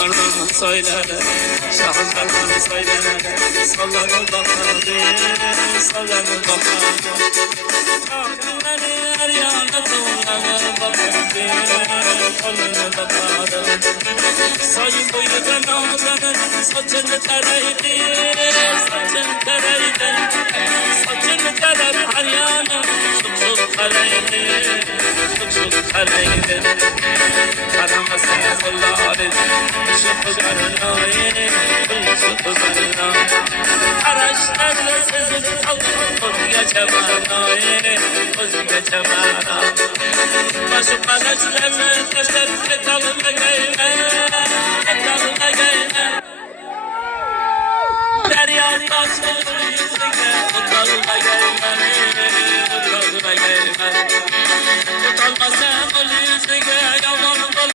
Ardını söyler, şahlarını söyler. Sallanır bakardı, sallanır bakardı. Kahveleri her yana tuğlanır bakardı, kolunu bakardı. Sayın boyu da nazlanır, saçını taraydı, saçını taraydı. Saçını tarar her yana, çok taraydı, çok taraydı. Karamasın kolları, ışık üzerine, ışık üzerine. Araçlarla sezip kalkıp geçemana, geçemana. Başı palaçlarla taşlar etalına gayme, etalına gayme. Derya taşı